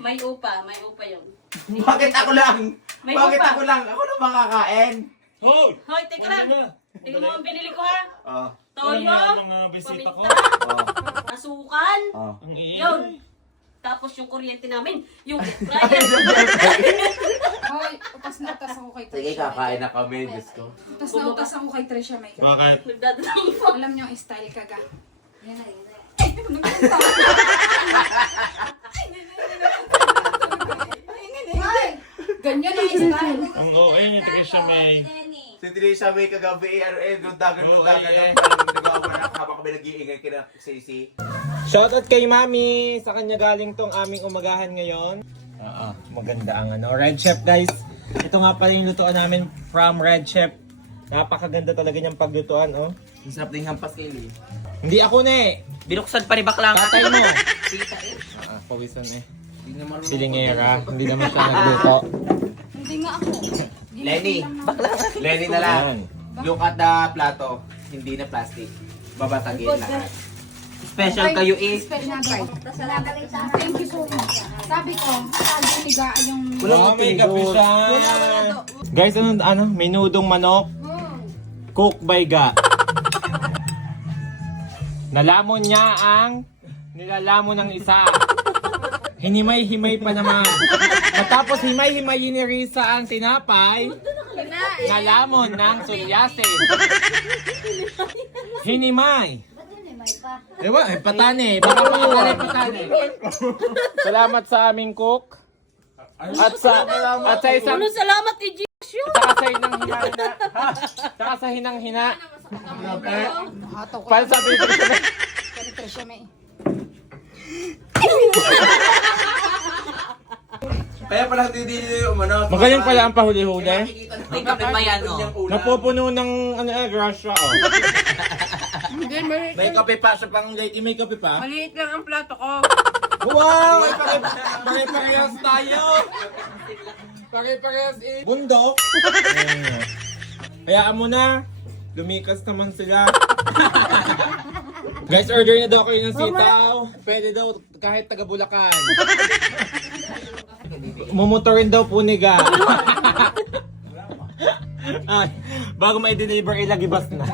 May upa yun. Bakit ako lang? May Bakit upa. ako lang? Ako lang makakain. Hoy! Hoy, teka lang. Tingnan mo ang binili ko ha. Oh. Toyo, Ano mga bisita ko? paminta, Oh. asukal. Oh. Ang Yun. iingay. Tapos yung kuryente namin, yung dryer. Hoy, utas na utas ako kay Sige, Tresha. kakain na kami. Diyos ko. Utas na utas ako kay Tresha, May. Bakit? Nagdadalawang po. Alam niyo ang style ka ga. Yan na, yan na. Ganyan ang style. Ang OA niya, taga siya may... Si Trisha may kagabi, lundagan Oo, na. eh. Parang nagawa na habang kami nag-iingay kina Sisi. Shoutout kay Mami! Sa kanya galing tong aming umagahan ngayon. Maganda ang Red Chef guys. Ito nga pala yung lutuan namin from Red Chef. Napakaganda talaga niyang paglutuan, oh. Ang sarap din hampas Lily. Hindi ako na eh. Binuksan pa ni Baklang. Tatay mo. Pawisan eh. Silingera. Hindi naman siya nagluto. Hindi nga ako. Lenny. Lenny na lang. Yan. Look at the plato. Hindi na plastic. Babasagin lahat. Special kayo eh. Special guy. Thank you so much. Sabi ko, sabi niga yung... Oh, may kape siya. Guys, ano? Menudong manok. Cook by Ga. Nalamon niya ang nilalamon ng isa. Hinimay-himay pa naman. Matapos himay-himay ni Risa ang tinapay, nalamon ng sulyase. Hinimay. Diba? Patane. Baka patane. Salamat sa aming cook. At sa isang... Ano salamat kay Jisyo. Saka sa hinang hina. Saka sa hinang hina. Para sa baby ko na. Kay Tresha, May. Kaya pala hindi yung Magaling pala ang pahuli-huli. May kape pa yan oh. Napupuno ng grasya, oh. May kape pa sa pang lady. May kape pa? Maliit lang ang plato ko. Wow! Pare-parehas tayo! Pare-parehas eh. Bundok? Hayaan mo na. Lumikas naman sila. Guys, order na daw kayo ng sitaw. Pwede daw kahit taga Bulacan. Mumutorin daw po ni Ga. Ay, bago may deliver ilagibas na.